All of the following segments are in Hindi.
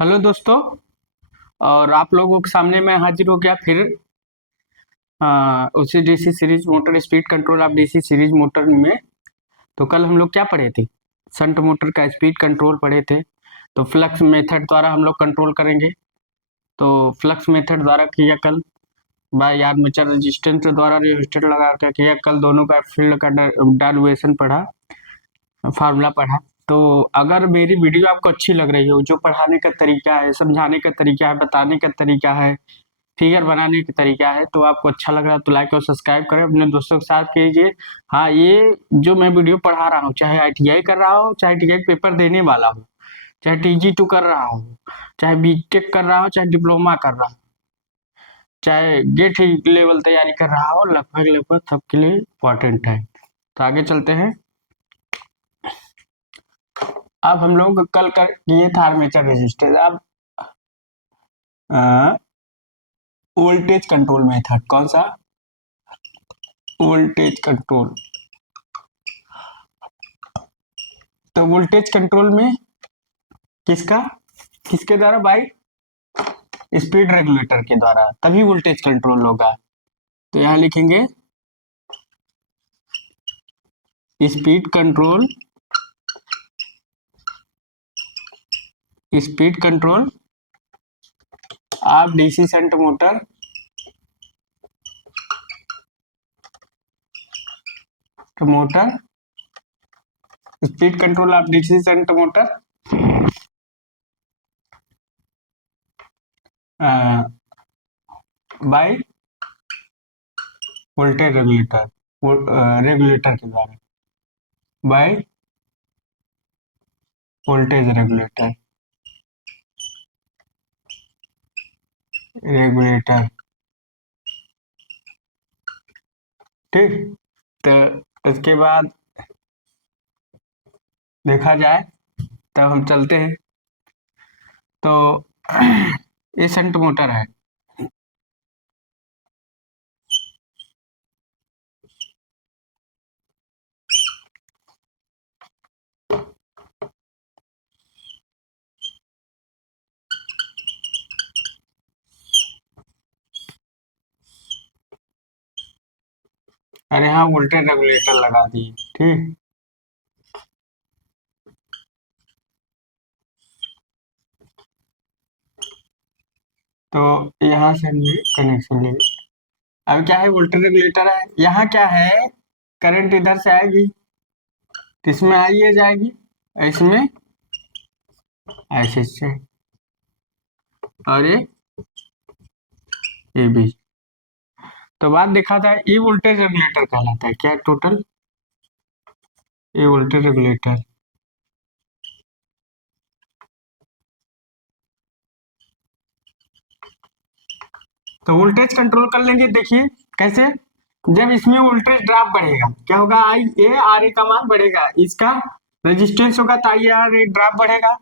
हेलो दोस्तों। और आप लोगों के सामने मैं हाजिर हो गया फिर उसी DC series motor speed control of DC series motor में। तो कल हम लोग क्या पढ़े थे? शंट मोटर का स्पीड कंट्रोल पढ़े थे। तो फ्लक्स मेथड द्वारा हम लोग कंट्रोल करेंगे। तो फ्लक्स मेथड द्वारा किया कल, बाय आर्मेचर रेजिस्टेंस द्वारा रेजिस्टेंस लगा कर किया कल। दोनों का फील्ड का डेरिवेशन पढ़ा, फार्मूला पढ़ा। तो अगर मेरी वीडियो आपको अच्छी लग रही हो, जो पढ़ाने का तरीका है, समझाने का तरीका है, बताने का तरीका है, फिगर बनाने का तरीका है, तो आपको अच्छा लग रहा है तो लाइक और सब्सक्राइब करें, अपने दोस्तों के साथ कीजिए। हाँ, ये जो मैं वीडियो पढ़ा रहा हूँ, चाहे आईटीआई कर रहा हो, चाहे टीआई पेपर देने वाला हो, चाहे टीजी 2 कर रहा हो, चाहे बीटेक कर रहा हो, चाहे डिप्लोमा कर रहा हो, चाहे गेट लेवल तैयारी कर रहा हो, लगभग लगभग सबके लिए इम्पोर्टेंट है। तो आगे चलते हैं। अब हम लोग कल कर किए था आर्मेचर रेजिस्टेंस। अब वोल्टेज कंट्रोल मेथड, कौन सा? Voltage control. तो वोल्टेज कंट्रोल में किसका किसके द्वारा? बाई स्पीड रेगुलेटर के द्वारा, तभी वोल्टेज कंट्रोल होगा। तो यहाँ लिखेंगे speed control, speed control of DC shunt motor, motor speed control of DC shunt motor by voltage regulator, regulator के द्वारा, बाय वोल्टेज रेगुलेटर, रेगुलेटर। ठीक। तो इसके बाद देखा जाए, तब हम चलते हैं। तो ये शंट मोटर है। और यहाँ वोल्टेज रेगुलेटर लगा दिए। ठीक। तो यहाँ से हमने कनेक्शन ले। अब क्या है? वोल्टेज रेगुलेटर है। यहाँ क्या है? करंट इधर से आएगी तो इसमें आई ये जाएगी, इसमें ऐसे से, और ये भी। तो बात देखा था, ये वोल्टेज रेगुलेटर कहलाता है। क्या टोटल? ये वोल्टेज रेगुलेटर। तो वोल्टेज कंट्रोल कर लेंगे। देखिए कैसे? जब इसमें वोल्टेज ड्रॉप बढ़ेगा, क्या होगा? आई ए आर ए का मान बढ़ेगा, इसका रेजिस्टेंस होगा, तो आई आर ए ड्रॉप बढ़ेगा।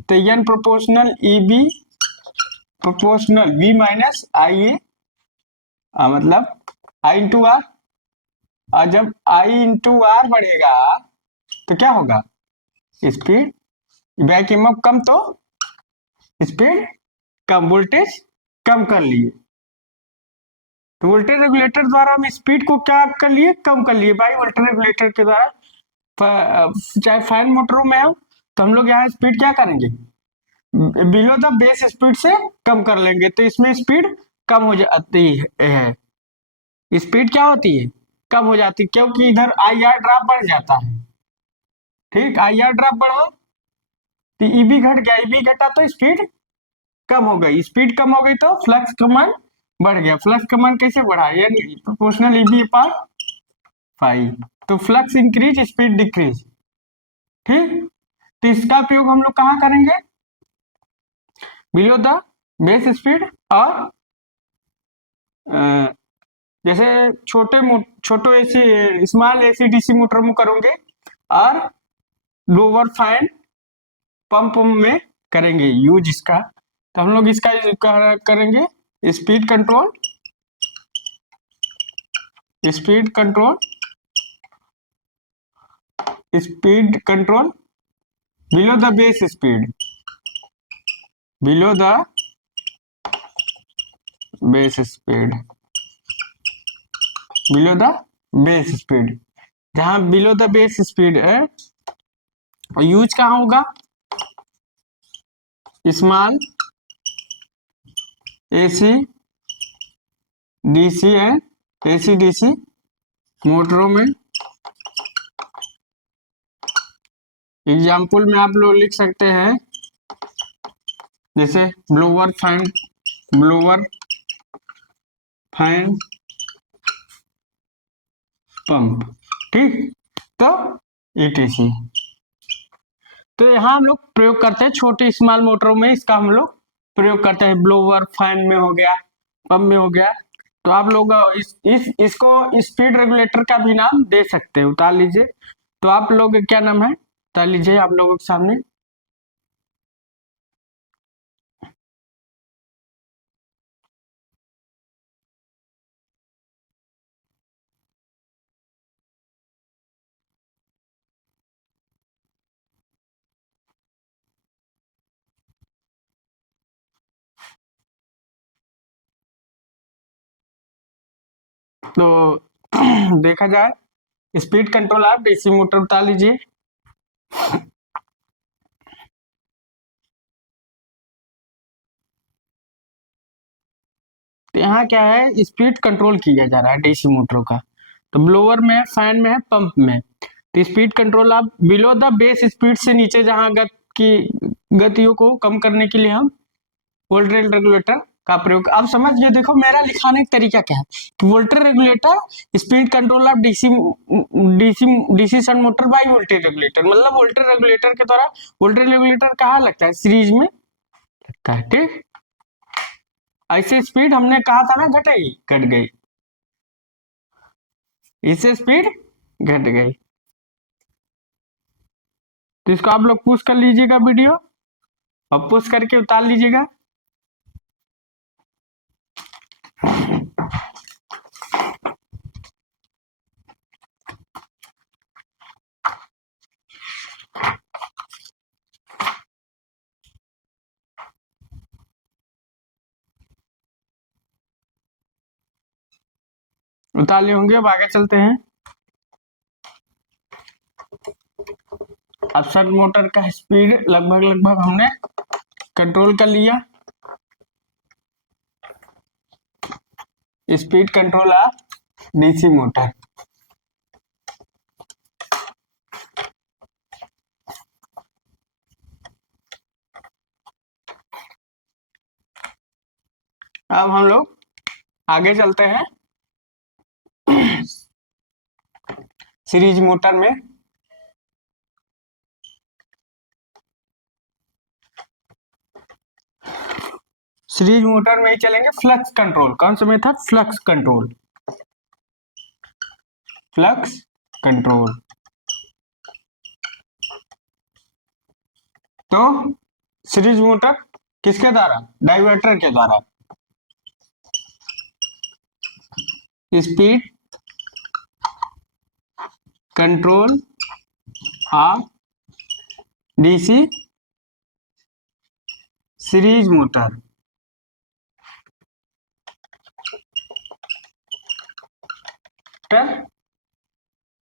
तो N proportional E B proportional V minus I A, मतलब आई इंटू आर। और जब आई इंटू आर बढ़ेगा तो क्या होगा? स्पीड, बैक ईएमएफ कम तो स्पीड कम, वोल्टेज कम कर लिए। तो वोल्टेज रेगुलेटर द्वारा हम स्पीड को क्या कर लिए? कम कर लिए, बाई वोल्टेज रेगुलेटर के द्वारा। चाहे फैन मोटरों में हो तो हम लोग यहाँ स्पीड क्या करेंगे? बिलो द बेस स्पीड से कम कर लेंगे। तो इसमें स्पीड कम हो जाती है। स्पीड क्या होती है? कम हो जाती है, क्योंकि इधर आई आर ड्रॉप बढ़ जाता है। ठीक, आई आर ड्रॉप बढ़ा तो ईबी घट गया, ईबी घटा तो स्पीड कम हो गई, स्पीड कम हो गई तो फ्लक्स का मान बढ़ गया। फ्लक्स का मान कैसे बढ़ा? यानी प्रोपोर्शनल ईबी अपान फाइव। तो फ्लक्स इंक्रीज, स्पीड डिक्रीज। ठीक। तो इसका उपयोग हम लोग कहाँ करेंगे? बिलो द बेस स्पीड, और जैसे छोटे AC, small AC DC motor में करोगे, और लोअर फैन पंप में करेंगे यूज इसका। तो हम लोग इसका करेंगे speed control, speed control, speed control below the base speed, below the base speed, below the base speed, जहां बिलो द बेस स्पीड है यूज कहाँ होगा, small AC DC and AC DC मोटरों में। एग्जाम्पल में आप लोग लिख सकते हैं जैसे ब्लोवर फैन पंप, ठीक। तो ईटीसी, तो यहाँ हम लोग प्रयोग करते हैं छोटी स्मॉल मोटरों में, इसका हम लोग प्रयोग करते हैं, ब्लोवर फैन में हो गया, पंप में हो गया। तो आप लोग इसको स्पीड रेगुलेटर का भी नाम दे सकते हैं, उतार लीजिए। तो आप लोग क्या नाम है उतार लीजिए आप लोगों के सामने। तो देखा जाए स्पीड कंट्रोल आप डीसी मोटर उतार लीजिए। तो यहाँ क्या है, स्पीड कंट्रोल किया जा रहा है डीसी मोटरों का। तो ब्लोअर में है, फैन में है, पंप में। तो स्पीड कंट्रोल आप बिलो द बेस स्पीड से नीचे जहां गतियों को कम करने के लिए हम वोल्टेज रेगुलेटर का प्रयोग। अब समझिए, देखो मेरा लिखाने का तरीका क्या है कि voltage regulator speed control of DC DC DC शन मोटर बाई वोल्टेज रेगुलेटर, मतलब वोल्टेज रेगुलेटर के द्वारा। वोल्टेज रेगुलेटर कहाँ लगता है, सीरीज में लगता है, ठीक। ऐसे स्पीड हमने कहा था ना घटेगी, घट गई, इससे स्पीड घट गई। तो इसको आप लोग पुश कर लीजिएगा वीडियो, और पुश करके उतार लीजिएगा। उतार लिए होंगे, अब आगे चलते हैं। अब शंट मोटर का स्पीड लगभग हमने कंट्रोल कर लिया। Speed control of DC motor. अब हम लोग आगे चलते हैं सीरीज मोटर में। सीरीज मोटर में ही चलेंगे फ्लक्स कंट्रोल। कौन सा method, flux control, flux control. तो सीरीज मोटर किसके द्वारा, डाइवर्टर के द्वारा। Speed control of DC series motor,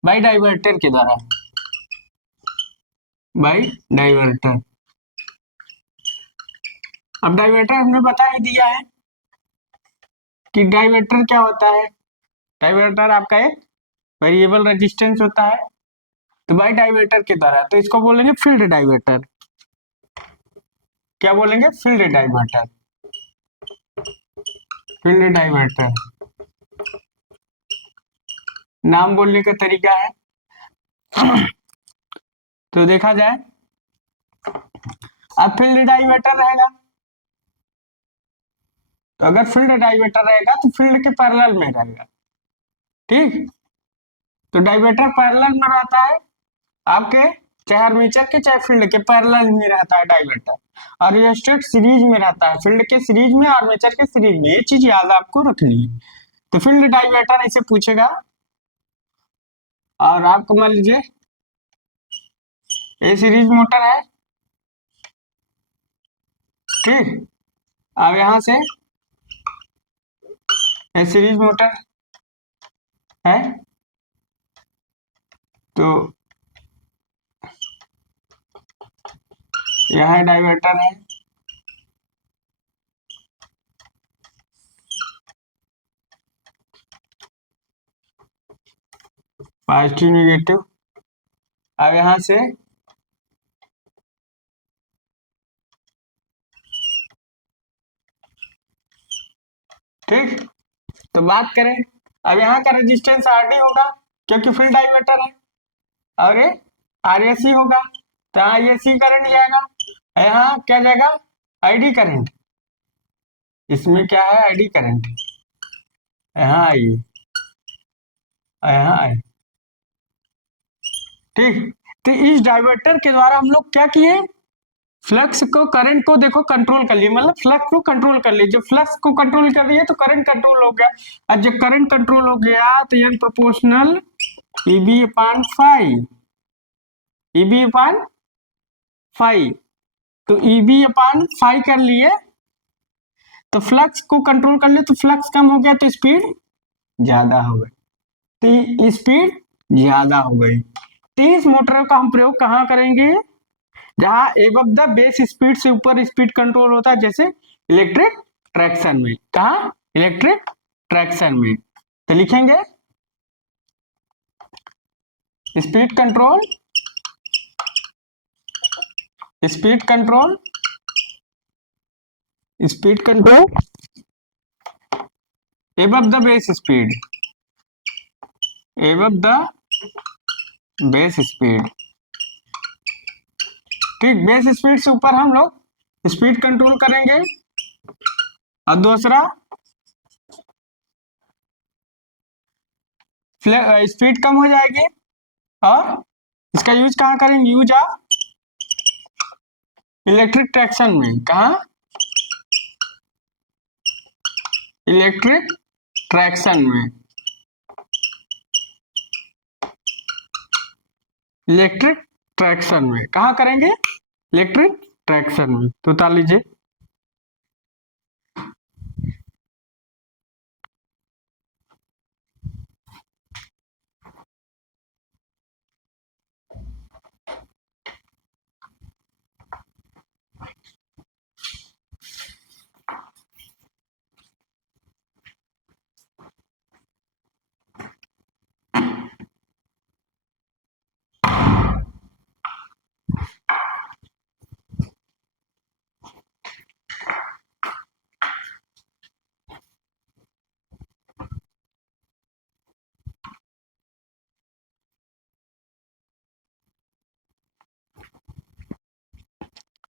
by diverter के द्वारा, बाई डाइवर्टर। अब डाइवर्टर हमने बता ही दिया है कि डाइवर्टर क्या होता है। डाइवर्टर आपका एक वेरिएबल रेजिस्टेंस होता है, तो बाई डाइवर्टर के द्वारा, तो इसको बोलेंगे फील्ड डाइवर्टर। क्या बोलेंगे, फील्ड डाइवर्टर, फील्ड डाइवर्टर नाम बोलने का तरीका है। तो देखा जाए, अब फील्ड डाइवर्टर रहेगा, तो अगर फील्ड डाइवर्टर रहेगा तो फील्ड के पैरेलल में रहेगा, ठीक। तो डाइवर्टर पैरेलल में रहता है आपके, चाहे आर्मेचर के चाहे फील्ड के पैरेलल में रहता है डाइवर्टर। और रियोस्टेट सीरीज में रहता है, फील्ड के सीरीज में, आर्मेचर के सीरीज में। ये चीज याद आपको रखनी है। तो फील्ड डाइवर्टर ऐसे पूछेगा, और आपको मान लीजिए ये सीरीज मोटर है, ठीक। अब यहाँ से सीरीज मोटर है, तो यह डाइवर्टर है, पॉजिटिव निगेटिव। अब यहाँ से ठीक। तो बात करें, अब यहाँ का रेजिस्टेंस आरडी होगा क्योंकि फील्ड डाइवर्टर है, और ये आरएसी होगा, तो यहाँ एसी करंट जाएगा, यहाँ क्या जाएगा, आईडी करंट। इसमें क्या है, आईडी करंट। यहाँ आइए, यहाँ आए, ठीक। तो इस डाइवर्टर के द्वारा हम लोग क्या किए, फ्लक्स को, करंट को देखो कंट्रोल कर लिए, मतलब फ्लक्स को कंट्रोल कर लिए। जब फ्लक्स को कंट्रोल कर लिए तो करंट कंट्रोल हो गया, और जब करंट कंट्रोल हो गया तो N proportional E B upon phi, E B upon phi. तो ईबी अपान फाइव कर लिए, तो फ्लक्स को कंट्रोल कर लिए, तो फ्लक्स कम हो गया तो स्पीड ज्यादा हो गई, तो स्पीड ज्यादा हो गई। तो इस मोटर का हम प्रयोग कहाँ करेंगे, जहां एबव द बेस स्पीड से ऊपर स्पीड कंट्रोल होता है, जैसे इलेक्ट्रिक ट्रैक्शन में। कहा, इलेक्ट्रिक ट्रैक्शन में। तो लिखेंगे speed control, speed control, speed control above the base speed, above the base speed. ठीक, बेस स्पीड से ऊपर हम लोग स्पीड कंट्रोल करेंगे। और दूसरा, स्पीड कम हो जाएगी, और इसका यूज कहाँ करेंगे, यूज ऑफ इलेक्ट्रिक ट्रैक्शन में। कहा, इलेक्ट्रिक ट्रैक्शन में, इलेक्ट्रिक ट्रैक्शन में कहाँ करेंगे, इलेक्ट्रिक ट्रैक्शन में। तो बता लीजिए,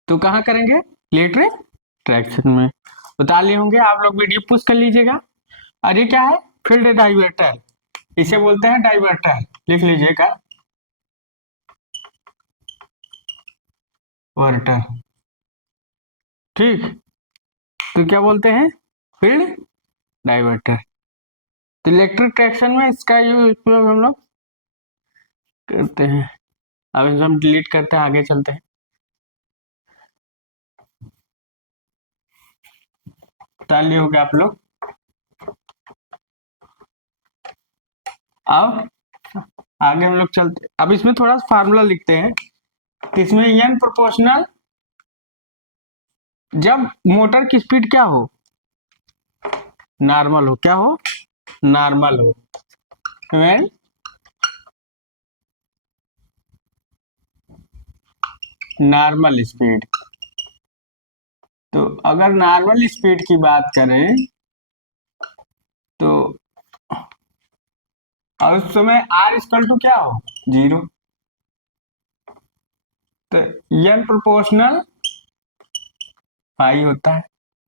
तो कहाँ करेंगे, इलेक्ट्रिक ट्रैक्शन में। बता लिए होंगे आप लोग, वीडियो पुश कर लीजिएगा। और ये क्या है, फील्ड डाइवर्टर, इसे बोलते हैं डाइवर्टर, लिख लीजिएगा, वर्टर। ठीक, तो क्या बोलते हैं, फील्ड डाइवर्टर। तो इलेक्ट्रिक ट्रैक्शन में इसका उपयोग हम लोग करते हैं। अब इसे हम डिलीट करते हैं, आगे चलते हैं। बता लिए होंगे आप लोग। अब आगे हम लोग चलते, अब इसमें थोड़ा सा फार्मूला लिखते हैं। इसमें एन प्रोपोर्शनल, जब मोटर की स्पीड क्या हो, नॉर्मल हो, क्या हो, नॉर्मल हो, व्हेन नॉर्मल स्पीड। तो अगर नॉर्मल स्पीड की बात करें तो, और उस समय आर इक्वल टू क्या हो, 0। तो एन प्रोपोर्शनल फाई होता है,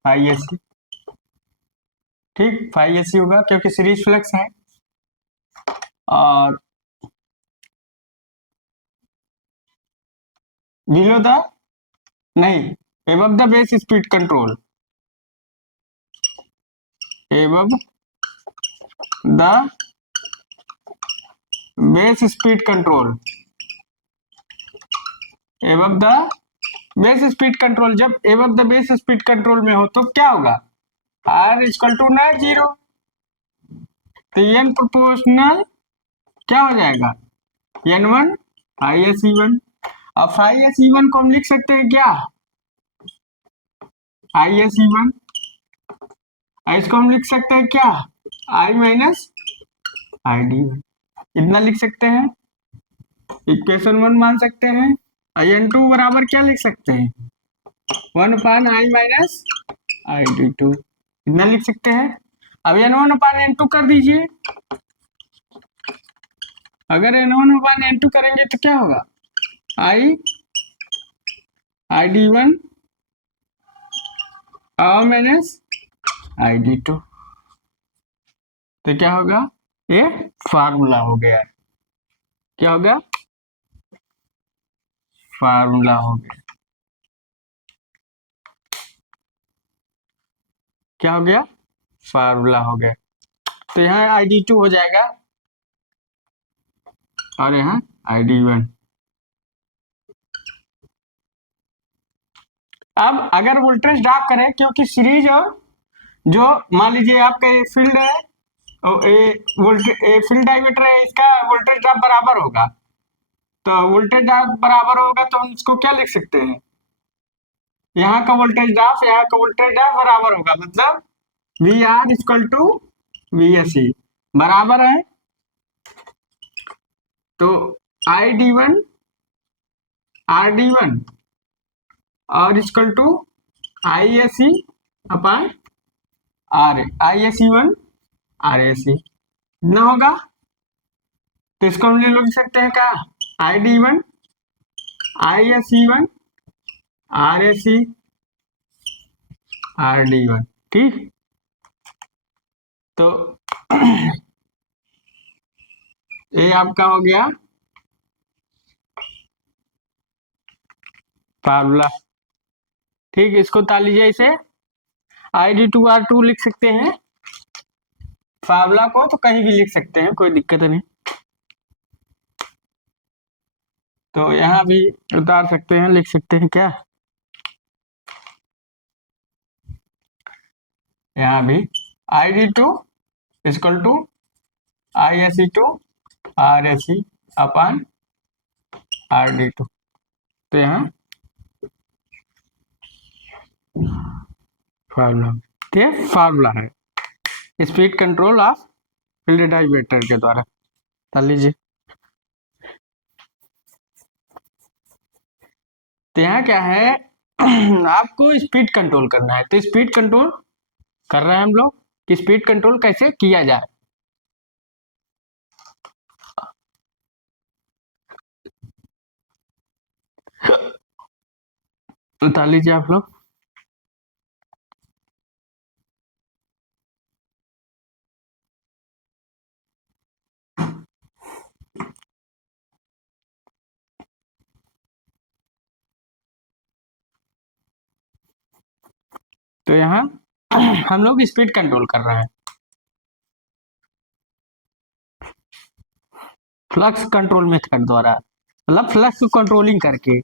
फाई एसी। ठीक, फाई एसी होगा क्योंकि सीरीज फ्लक्स है। और बिलो द, नहीं, above the base speed control, above the base speed control, above the base speed control जब above the base speed control में हो तो क्या होगा, R equal to not zero, तो एन प्रोपोर्शनल क्या हो जाएगा, N one I S E one. अब आई एस ई वन को हम लिख सकते हैं क्या, आई एस ई वन, इसको हम लिख सकते हैं क्या, आई माइनस आई डी वन, इतना लिख सकते हैं, इक्वेशन वन मान सकते हैं। आई एन टू बराबर क्या लिख सकते हैं, one upon I minus I D two, इतना लिख सकते हैं। अब N one upon N two कर दीजिए, अगर N one upon N two करेंगे तो क्या होगा, आई आई डी वन और माइनस आई डी टू, तो क्या होगा, ये फार्मूला हो गया, क्या हो गया, फार्मूला हो गया, क्या हो गया, फार्मूला हो गया। तो यहाँ आई डी टू हो जाएगा और यहाँ आई डी वन। अब अगर वोल्टेज ड्रॉप करें, क्योंकि सीरीज और जो मान लीजिए आपका ये फील्ड है और ये फील्ड डाइवर्टर है, इसका वोल्टेज ड्रॉप बराबर होगा, तो वोल्टेज ड्रॉप बराबर होगा तो हम इसको क्या लिख सकते हैं, यहाँ का वोल्टेज ड्रॉप यहाँ का वोल्टेज ड्रॉप बराबर होगा, मतलब V R equal to V S E बराबर है, तो I D one R D one और equal to I S E upon R I S E one R S E इतना होगा, तो इसको हम लिख सकते हैं क्या, I D one I S E one R S E R D one, ठीक। तो ये आपका हो गया फार्मूला, ठीक। इसको ताल लीजिए, इसे I D two R two लिख सकते हैं, फार्मूला को तो कहीं भी लिख सकते हैं, कोई दिक्कत नहीं, तो यहाँ भी उतार सकते हैं, लिख सकते हैं क्या, यहाँ भी I D two equal to I S E two R S E upon R D two, तो यहाँ फार्मूला, ये फार्मूला है speed control of field diverter के द्वारा। डाल लीजिए, तो यहाँ क्या है आपको स्पीड कंट्रोल करना है, तो स्पीड कंट्रोल कर रहे हैं हम लोग कि स्पीड कंट्रोल कैसे किया जाए। बता लीजिए आप लोग, तो यहाँ हम लोग स्पीड कंट्रोल कर रहे हैं फ्लक्स कंट्रोल मेथड द्वारा, मतलब फ्लक्स को कंट्रोलिंग करके।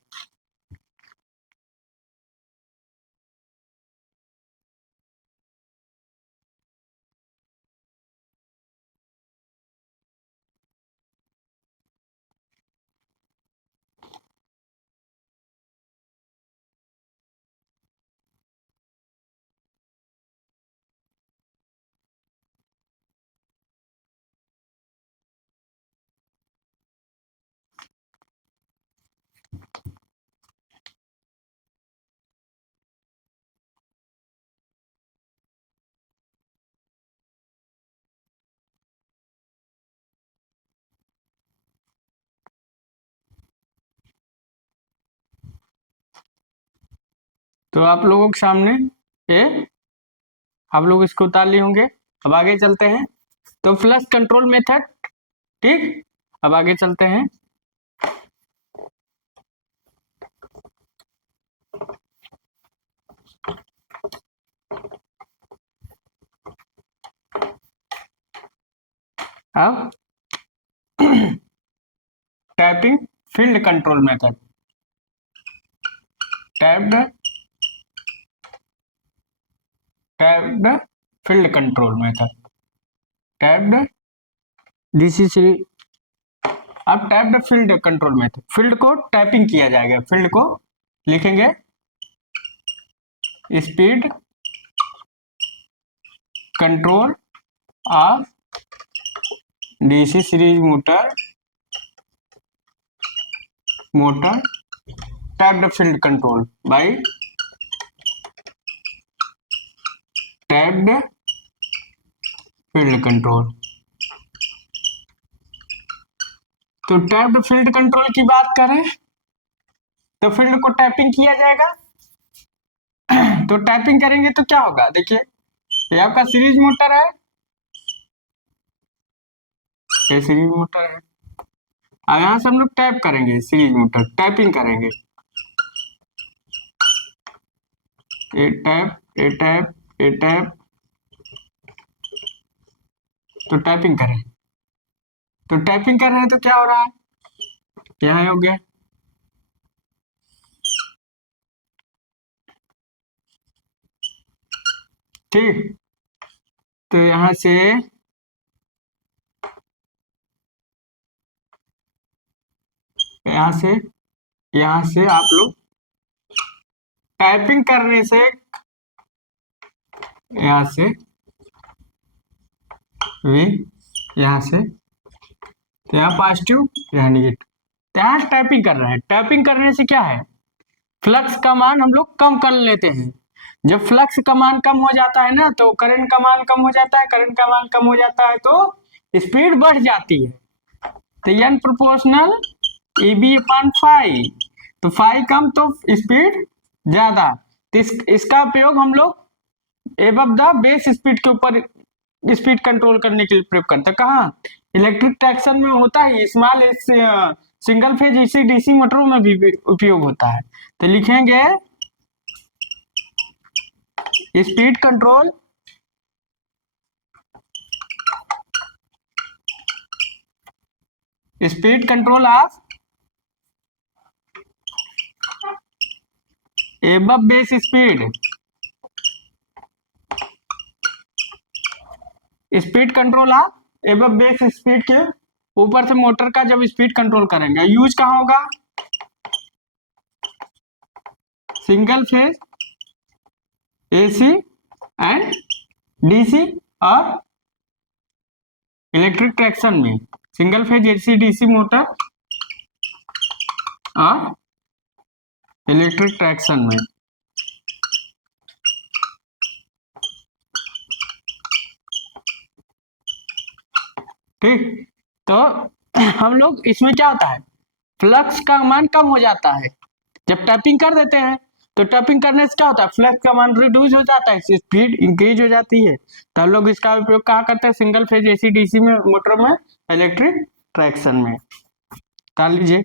तो आप लोगों के सामने ये आप लोग इसको उतार लिए होंगे। अब आगे चलते हैं, तो फ्लक्स कंट्रोल मेथड, ठीक। अब आगे चलते हैं, अब tapping field control method. Tapped tapped field control method, tapped DC series. अब tapped field control method, field को टैपिंग किया जाएगा, फील्ड को लिखेंगे speed control of DC series motor tapped field control by tapped field control. तो टैब्ड फील्ड कंट्रोल की बात करें तो फील्ड को टैपिंग किया जाएगा। तो टैपिंग करेंगे तो क्या होगा, देखिए ये आपका सीरीज मोटर है, ये सीरीज मोटर है। अब यहां से हम लोग टैप करेंगे, सीरीज मोटर टैपिंग करेंगे, ए टैप ए टैप ए टैप, तो टैपिंग करें, तो टैपिंग कर रहे हैं तो क्या हो रहा है, यहाँ हो गया। ठीक, तो यहाँ से यहाँ से आप लोग टाइपिंग करने से, यहाँ से वी, यहाँ से यहाँ पॉजिटिव यहाँ नेगेटिव, यहाँ टाइपिंग कर रहे हैं। टाइपिंग करने से क्या है, फ्लक्स का मान हम लोग कम कर लेते हैं। जब फ्लक्स का मान कम हो जाता है ना तो करंट का मान कम हो जाता है, करंट का मान कम हो जाता है तो स्पीड बढ़ जाती है। तो N proportional E B upon phi, तो फाइव कम तो स्पीड ज्यादा। तो इसका उपयोग हम लोग एबव द बेस स्पीड के ऊपर स्पीड कंट्रोल करने के लिए प्रयोग करते हैं। कहाँ, इलेक्ट्रिक ट्रैक्शन में होता है, small single phase AC DC मोटरों में भी उपयोग होता है। तो लिखेंगे speed control of above base speed, speed control of above base speed के ऊपर से मोटर का जब स्पीड कंट्रोल करेंगे। यूज कहाँ होगा, single phase AC and DC और इलेक्ट्रिक ट्रैक्शन में, single phase AC DC motor और इलेक्ट्रिक ट्रैक्शन में। ठीक, तो हम लोग इसमें क्या होता है, फ्लक्स का मान कम हो जाता है जब टैपिंग कर देते हैं। तो टैपिंग करने से क्या होता है, फ्लक्स का मान रिड्यूस हो जाता है, स्पीड इंक्रीज हो जाती है। तो हम लोग इसका उपयोग कहाँ करते हैं, सिंगल फेज एसी डीसी में मोटर में, इलेक्ट्रिक ट्रैक्शन में। कर लीजिए।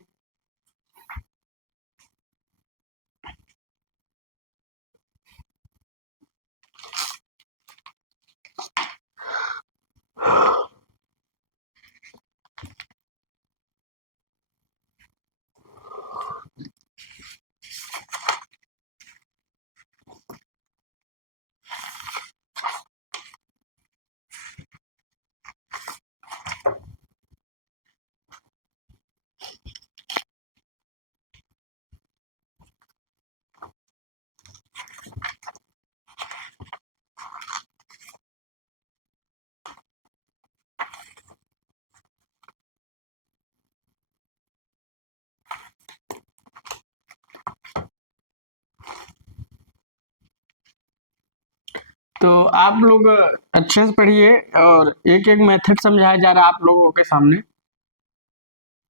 तो आप लोग अच्छे से पढ़िए और एक एक मेथड समझाया जा रहा है आप लोगों के सामने,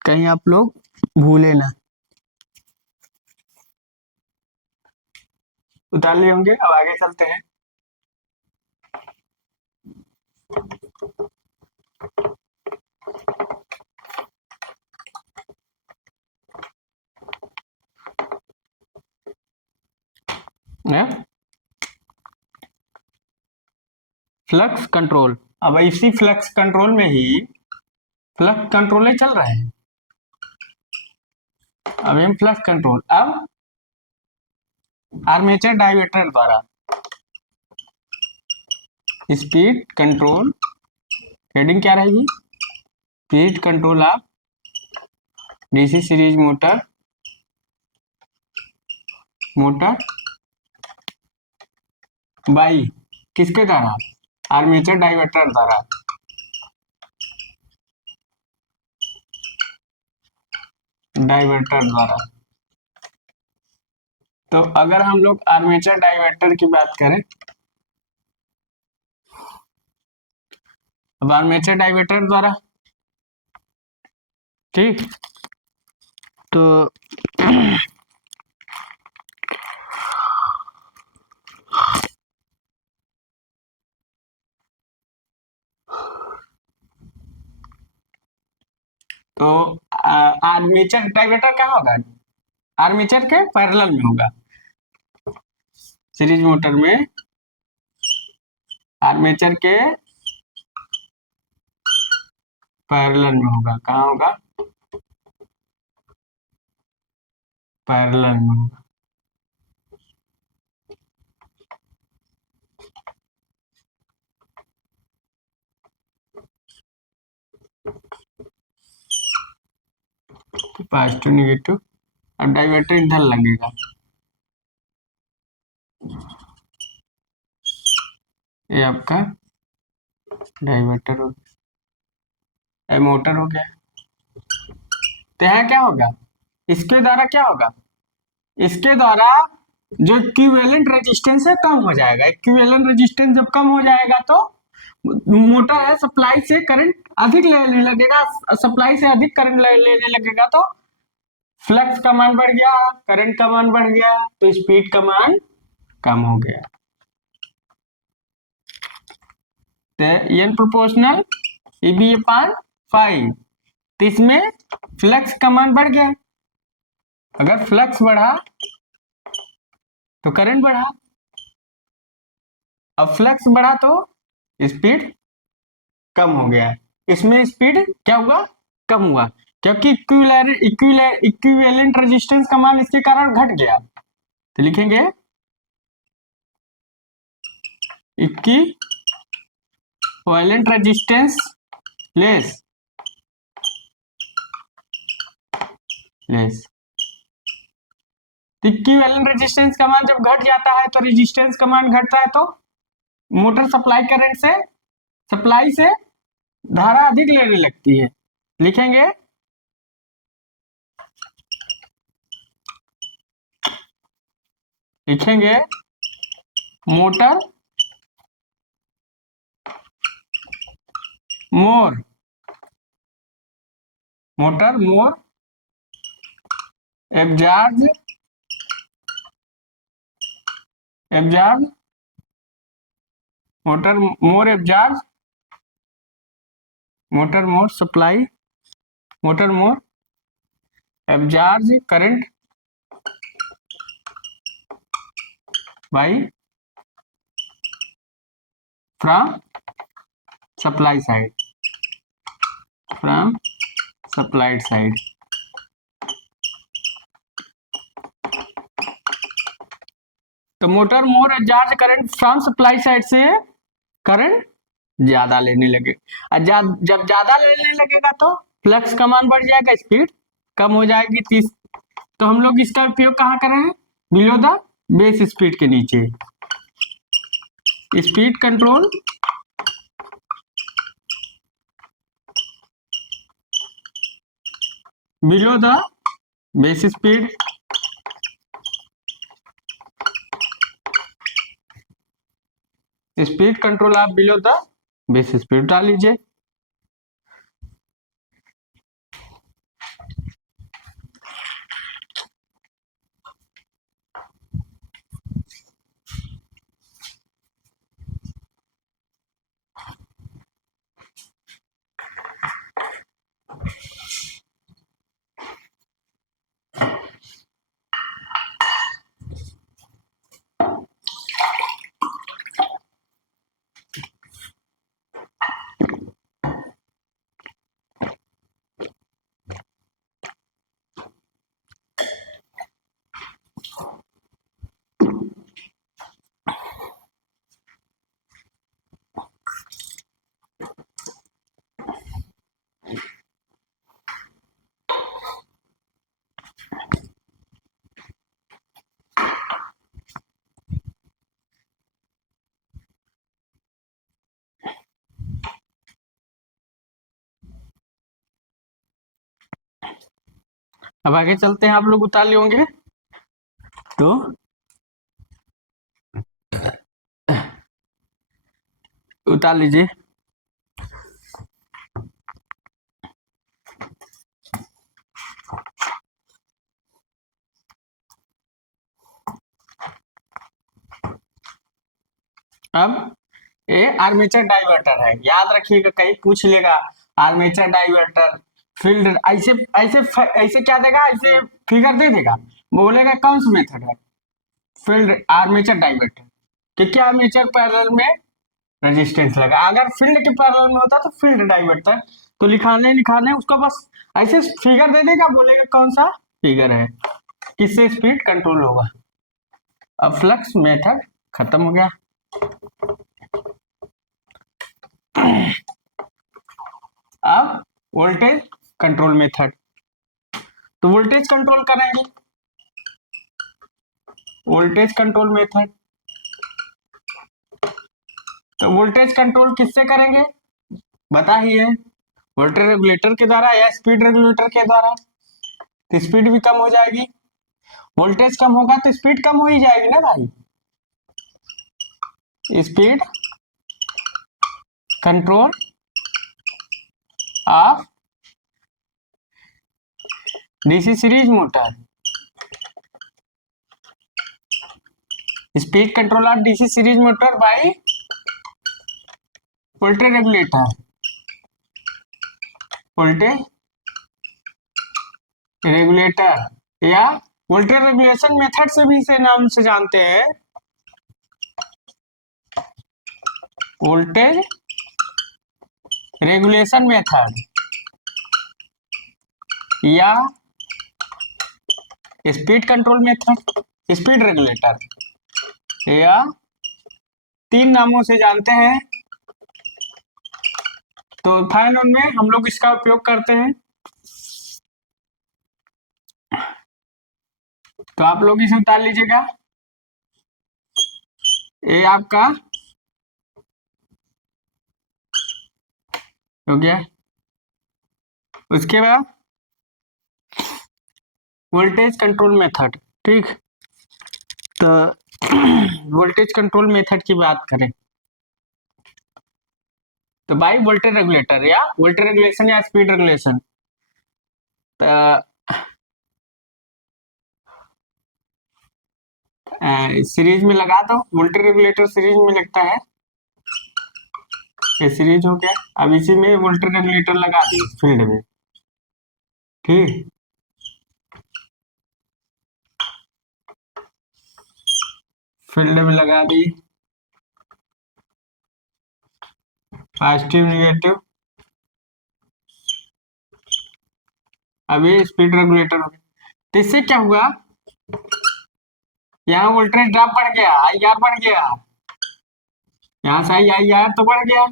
कहीं आप लोग भूले ना। उतार लिए होंगे, अब आगे चलते हैं। फ्लक्स कंट्रोल, अब इसी फ्लक्स कंट्रोल में ही फ्लक्स कंट्रोल चल रहे हैं। अब हम फ्लक्स कंट्रोल, अब आर्मेचर डायवर्टर द्वारा स्पीड कंट्रोल, हेडिंग क्या रहेगी, speed control of DC series motor by किसके द्वारा, आर्मेचर डायवर्टर द्वारा। डायवर्टर द्वारा। तो अगर हम लोग आर्मेचर डायवर्टर की बात करें, अब आर्मेचर डायवर्टर द्वारा, ठीक, तो तो आर्मेचर डायवर्टर क्या होगा, आर्मेचर के पैरेलल में होगा। सीरीज मोटर में आर्मेचर के पैरेलल में होगा, कहाँ होगा, पैरेलल में होगा। पॉजिटिव नेगेटिव, अब डाइवर्टर इधर लगेगा, ये आपका डाइवर्टर हो गया, मोटर हो गया। तो यहाँ क्या होगा, इसके द्वारा क्या होगा, इसके द्वारा जो इक्विवेलेंट रेजिस्टेंस है कम हो जाएगा। इक्विवेलेंट रेजिस्टेंस जब कम हो जाएगा तो मोटर है सप्लाई से करंट अधिक लेने लगेगा, सप्लाई से अधिक करंट लेने लगेगा तो फ्लक्स का मान बढ़ गया, करंट का मान बढ़ गया, तो स्पीड का मान कम हो गया। तो एन प्रोपोर्शनल ईबी अपान 5, तो इसमें फ्लक्स का मान बढ़ गया, अगर फ्लक्स बढ़ा तो करंट बढ़ा, अब फ्लक्स बढ़ा तो स्पीड कम हो गया, इसमें स्पीड क्या हुआ, कम हुआ, क्योंकि इक्विवेलेंट रेजिस्टेंस का मान इसके कारण घट गया। तो लिखेंगे equivalent resistance less equivalent resistance का मान जब घट जाता है तो रेजिस्टेंस का मान घटता है, तो मोटर सप्लाई से धारा अधिक लेने लगती है। लिखेंगे motor more absorb motor more absorb current by from supply side. तो motor more absorb current from supply side से करंट ज्यादा लेने लगे, और जब ज्यादा लेने लगेगा तो फ्लक्स का मान बढ़ जाएगा, स्पीड कम हो जाएगी। तो हम लोग इसका उपयोग कहाँ कर रहे हैं, बिलो द बेस स्पीड के नीचे, speed control below the base speed, speed control आप बिलो द बेस स्पीड डाल लीजिए। अब आगे चलते हैं, आप लोग उतार लिए होंगे तो उतार लीजिए। अब ये आर्मेचर डाइवर्टर है, याद रखिएगा, कहीं पूछ लेगा आर्मेचर डाइवर्टर फील्ड, ऐसे ऐसे ऐसे क्या देगा, ऐसे फिगर दे देगा, बोलेगा कौन सा मेथड है, फील्ड आर्मेचर डाइवर्टर, क्योंकि आर्मेचर पैरेलल में रेजिस्टेंस लगा, अगर फील्ड के पैरेलल में होता तो फील्ड डाइवर्टर, तो लिखाने लिखाने उसको बस ऐसे फिगर दे देगा, बोलेगा कौन सा फिगर है, किससे स्पीड कंट्रोल होगा। अब फ्लक्स मेथड खत्म हो गया। अब वोल्टेज कंट्रोल मेथड, तो वोल्टेज कंट्रोल करेंगे, वोल्टेज कंट्रोल मेथड, तो वोल्टेज कंट्रोल किससे करेंगे बता ही है, वोल्टेज रेगुलेटर के द्वारा या स्पीड रेगुलेटर के द्वारा, तो स्पीड भी कम हो जाएगी, वोल्टेज कम होगा तो स्पीड कम हो ही जाएगी ना भाई, speed control of DC series motor, speed control of DC series motor by voltage regulator, voltage regulator या वोल्टेज रेगुलेशन मेथड से भी इसे नाम से जानते हैं, वोल्टेज रेगुलेशन मेथड या speed control method, speed regulator, या तीन नामों से जानते हैं। तो फैन ऑन में हम लोग इसका उपयोग करते हैं, तो आप लोग इसे उतार लीजिएगा, ये आपका हो गया। उसके बाद वोल्टेज कंट्रोल मेथड, ठीक, तो वोल्टेज कंट्रोल मेथड की बात करें तो बाई वोल्टेज रेगुलेटर या वोल्टेज रेगुलेशन या स्पीड रेगुलेशन, तो सीरीज में लगा दो, वोल्टेज रेगुलेटर सीरीज में लगता है, ये सीरीज हो गया, अब इसी में वोल्टेज रेगुलेटर लगा दिए फील्ड में, ठीक, फील्ड में लगा दी, पॉजिटिव निगेटिव, अब ये स्पीड रेगुलेटर हो गया, तो इससे क्या हुआ, यहाँ वोल्टेज ड्रॉप बढ़ गया, आई आर बढ़ गया, यहाँ से आई आर तो बढ़ गया,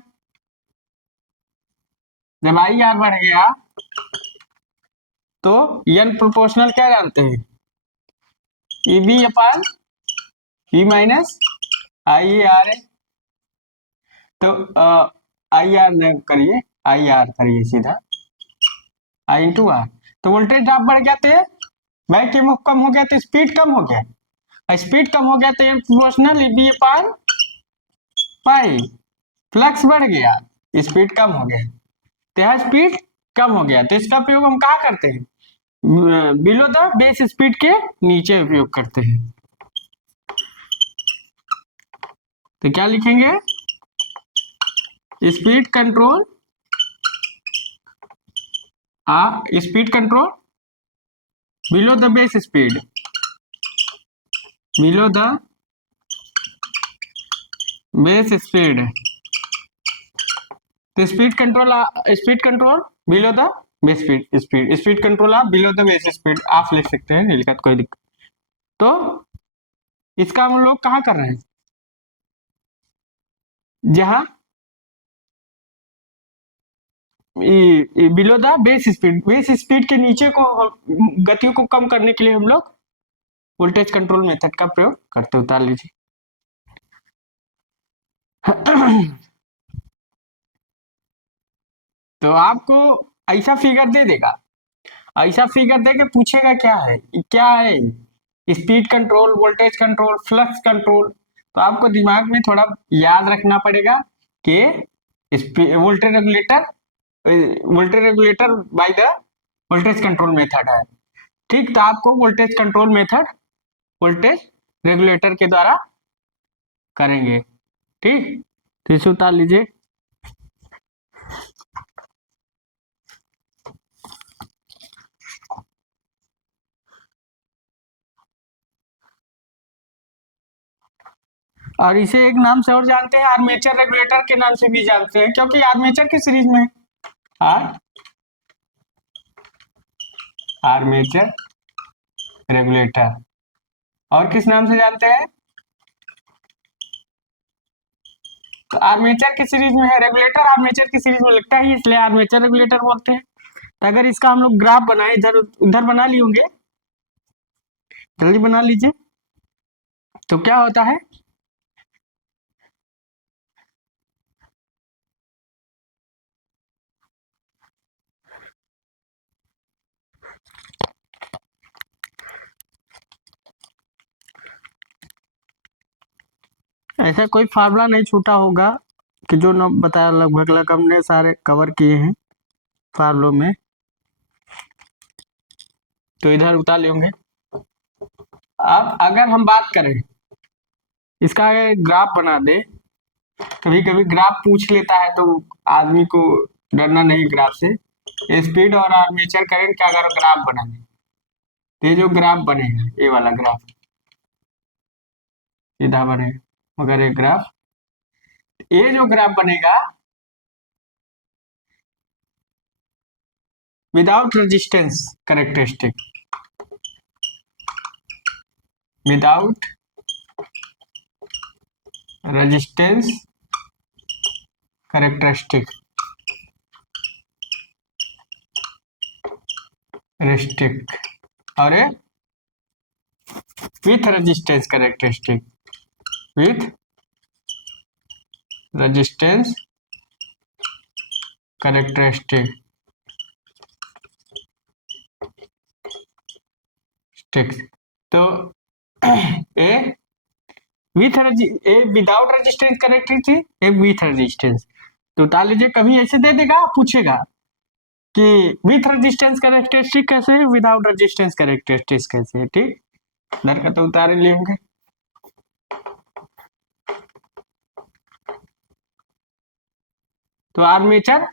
जब आई आर बढ़ गया तो एन प्रोपोर्शनल क्या जानते हैं, E B upon E minus I R है, तो आई आर करिए, आई आर करिए सीधा, आई इंटू आर, तो वोल्टेज ड्रॉप बढ़ गया तो बैक ईएमएफ कम हो गया तो स्पीड कम हो गया, स्पीड कम हो गया तो एन प्रोपोर्शनल ई बी अपान पाई, फ्लक्स बढ़ गया, स्पीड कम हो गया, तो यहाँ स्पीड कम हो गया, तो इसका प्रयोग हम कहाँ करते हैं, बिलो द बेस स्पीड के नीचे उपयोग करते हैं, तो क्या लिखेंगे, speed control, speed control below the base speed, below the base speed, तो speed control below the base speed, speed control आप बिलो द बेस स्पीड आप लिख सकते हैं, नहीं लिखा तो कोई दिक्कत, तो इसका हम लोग कहाँ कर रहे हैं, जहां बिलो द बेस स्पीड के नीचे को गतियों को कम करने के लिए हम लोग वोल्टेज कंट्रोल मेथड का प्रयोग करते, उतार लीजिए। तो आपको ऐसा फिगर दे देगा, ऐसा फिगर दे के पूछेगा क्या है, क्या है, speed control, voltage control, flux control. तो आपको दिमाग में थोड़ा याद रखना पड़ेगा कि voltage regulator, by the voltage control method है। ठीक, तो आपको voltage control method voltage regulator के द्वारा करेंगे। ठीक, तो इसे उतार लीजिए। और इसे एक नाम से और जानते हैं, आर्मेचर रेगुलेटर के नाम से भी जानते हैं, क्योंकि आर्मेचर की सीरीज में आर्मेचर रेगुलेटर। और किस नाम से जानते हैं? तो आर्मेचर की सीरीज में है रेगुलेटर, आर्मेचर की सीरीज में लगता है, इसलिए आर्मेचर रेगुलेटर बोलते हैं। तो अगर इसका हम लोग ग्राफ बनाए, इधर उधर बना लिए होंगे, जल्दी बना लीजिए। तो क्या होता है, ऐसा कोई फार्मूला नहीं छूटा होगा कि जो न बताया, लगभग हमने सारे कवर किए हैं फार्मूलों में। तो इधर उतार लिए होंगे। अब अगर हम बात करें, इसका ग्राफ बना दे, कभी कभी ग्राफ पूछ लेता है तो आदमी को डरना नहीं ग्राफ से। स्पीड और आर्मेचर करंट का अगर ग्राफ बना दे, तो ये जो ग्राफ बनेगा, ये वाला ग्राफ सीधा बनेगा, मगर ये ग्राफ, ये जो ग्राफ बनेगा without resistance characteristic, without resistance characteristic, characteristic, और with resistance characteristic, with resistance characteristic तो A A without resistance characteristic, A with resistance. तो उतार लीजिए, कभी ऐसे दे देगा, पूछेगा कि विथ रेजिस्टेंस कैरेक्टरिस्टिक कैसे है, विदाउट रेजिस्टेंस कैरेक्टरिस्टिक कैसे है। ठीक, इधर का तो उतारे लिए होंगे। तो आर्मेचर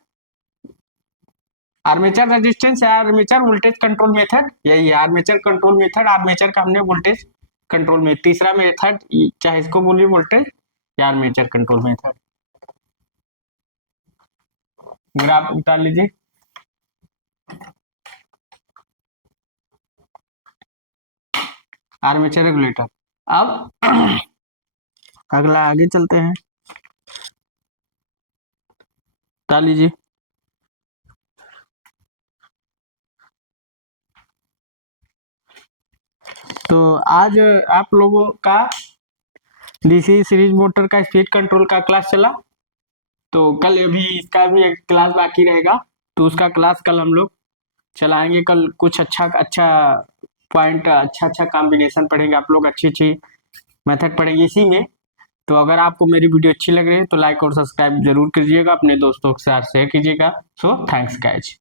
रेजिस्टेंस या आर्मेचर वोल्टेज कंट्रोल मेथड, यही है आर्मेचर कंट्रोल मेथड। आर्मेचर का हमने वोल्टेज कंट्रोल में तीसरा मेथड, चाहे इसको बोलिए वोल्टेज या आर्मेचर कंट्रोल मेथड। ग्राफ उतार लीजिए। Armature regulator. अब अगला आगे चलते हैं, उतार लीजिए। तो आज आप लोगों का डीसी सीरीज मोटर का स्पीड कंट्रोल का क्लास चला। तो कल अभी इसका भी एक क्लास बाकी रहेगा, तो उसका क्लास कल हम लोग चलाएंगे। कल कुछ अच्छा अच्छा पॉइंट, अच्छा अच्छा कॉम्बिनेशन पढ़ेंगे आप लोग, अच्छी अच्छी मेथड पढ़ेंगे इसी में। तो अगर आपको मेरी वीडियो अच्छी लग रही है तो लाइक और सब्सक्राइब जरूर कीजिएगा, अपने दोस्तों के साथ शेयर कीजिएगा। So thanks guys.